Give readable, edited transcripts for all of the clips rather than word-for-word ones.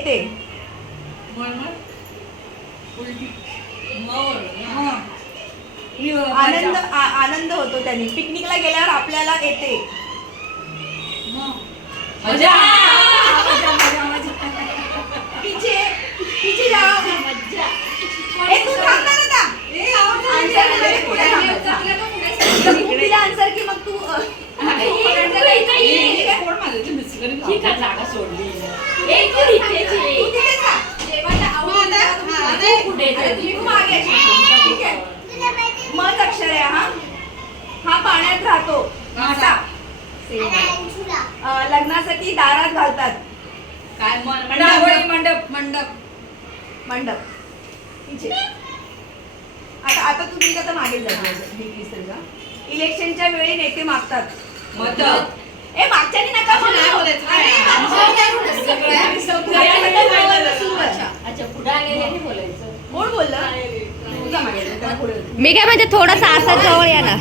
येते. आनंद होतो त्यांनी. पिकनिकला गेल्यावर आपल्याला येते. मजा. पीछे पीछे जाओ. मजा. तू थांब ना आता. तिला आन्सर की मग तू ठीक आहे, जागा सोडली. मत अक्षर आहे हा पाण्यात राहतो. मासा. लग्नासाठी दारात घालतात. काय मंडप. मंडप. आता तू दिली तर मागे जा. इलेक्शनच्या वेळी नेते मागतात मत. मागच्यानी नका अच्छा, पुढे आलेले बोलायचं. कोण बोललं? मी काय म्हणजे थोडासा असा जवळ या ना.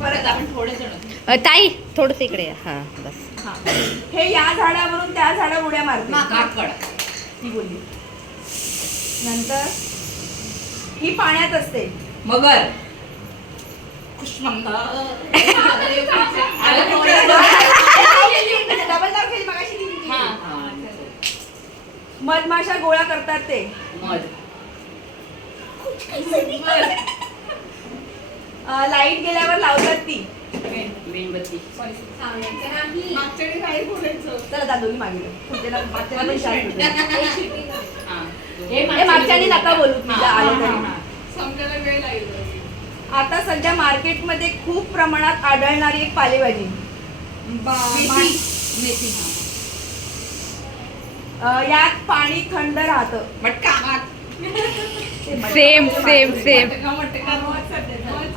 परत आपण थोडे जण ताई थोडस इकडे या. हा बस. हे या झाडावरून त्या झाडा उड्या मारते. माकड. ती बोलली. नंतर ही पाण्यात असते. मगर. डबल नाव केली मगाशी ती. मधमाशा गोळा करतात ते. मध. लाईट गेल्यावर लावतात ती. मेणबत्ती. चला दादोली मागे मागच्याने नका बोलू. तुझ्या आलं तरी. आता सध्या मार्केटमध्ये खूप प्रमाणात आढळणारी एक पालेभाजी. मेथी. यात पाणी थंड राहतं. मटका. सेम.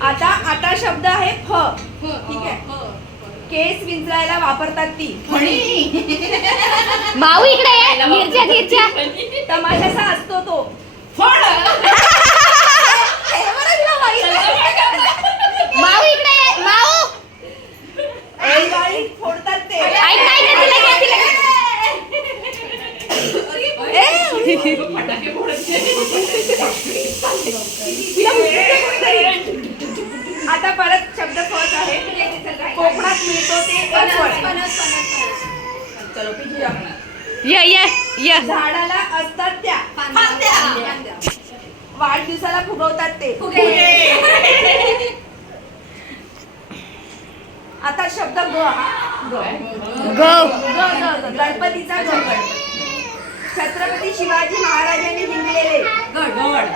आता शब्द आहे फ. ठीक आहे. केस विंचरायला वापरतात ती. माऊ इकडे ये. मिरच्या. तमाशाचा असतो तो. माऊ इकडे ये. माऊ एलगाडी फोडतात ते. फटाके फोडायचे. आता परत शब्द फळच आहे. कोकणात मिळतो ते एक फळ. चलो पिझ्झा आपण. या. झाडाला असतात त्या. वाढदिवसाला फुगवतात ते. आता शब्द ग. गणपतीचा ग. छत्रपती शिवाजी महाराजांनी जिंकलेले गड.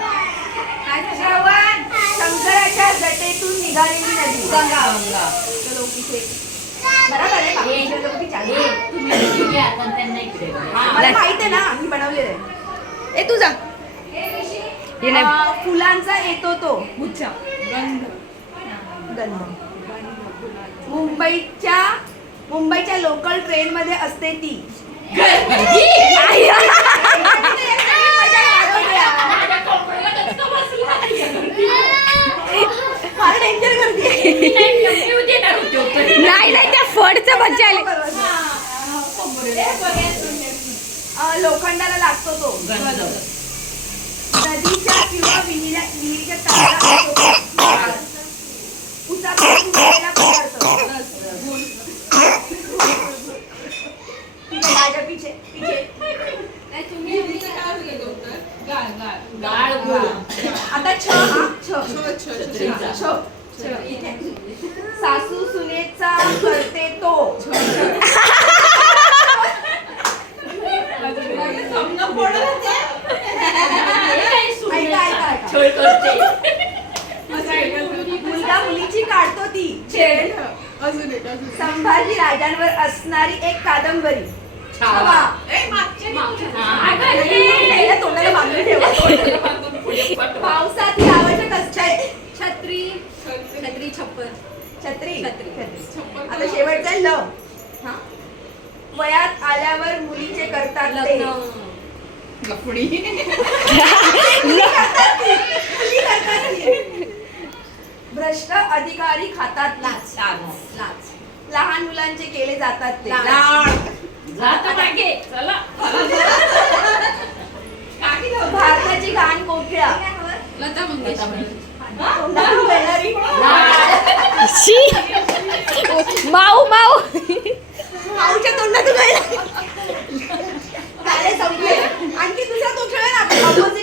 श्रवण. शंकराच्या जटेतून निघालेली नदी. गंगा. चलो पिछे. बरोबर आहे. मला माहित आहे ना, मी बनवलेलं आहे. तू जा. फुलांचा येतो तो. गुच्छा. गंध. मुंबईच्या लोकल ट्रेन मध्ये असते ती. नाही त्या फडचं मज्जा आली. लोखंडाला लागतो तो. नदीच्या किंवा विहिरीच्या तळाला उसापासून बनलेला पदार्थ. पिछे. आता छ. सासू सुनेचा करते तो. मुलगा मुलीची काढतो ती. संभाजी राजांवर असणारी एक कादंबरी. तोंडाला बांधून ठेवा. पावसात आवश्यक असते. छत्री. आता शेवटचा ल. वयात आल्यावर मुलीचे करतात ते. भ्रष्ट अधिकारी खातात लाच. लहान मुलांचे केले जातात ते लाड जाता मागे चला भारताची घाण कोकिळा लता मंगेशकर तोंडातून गळणारी शी माऊ माऊ माऊच्या तोंडातून गळणारी. झाले, संपले. आणखी दुसरा तो खेळ आहे ना, आपण opposite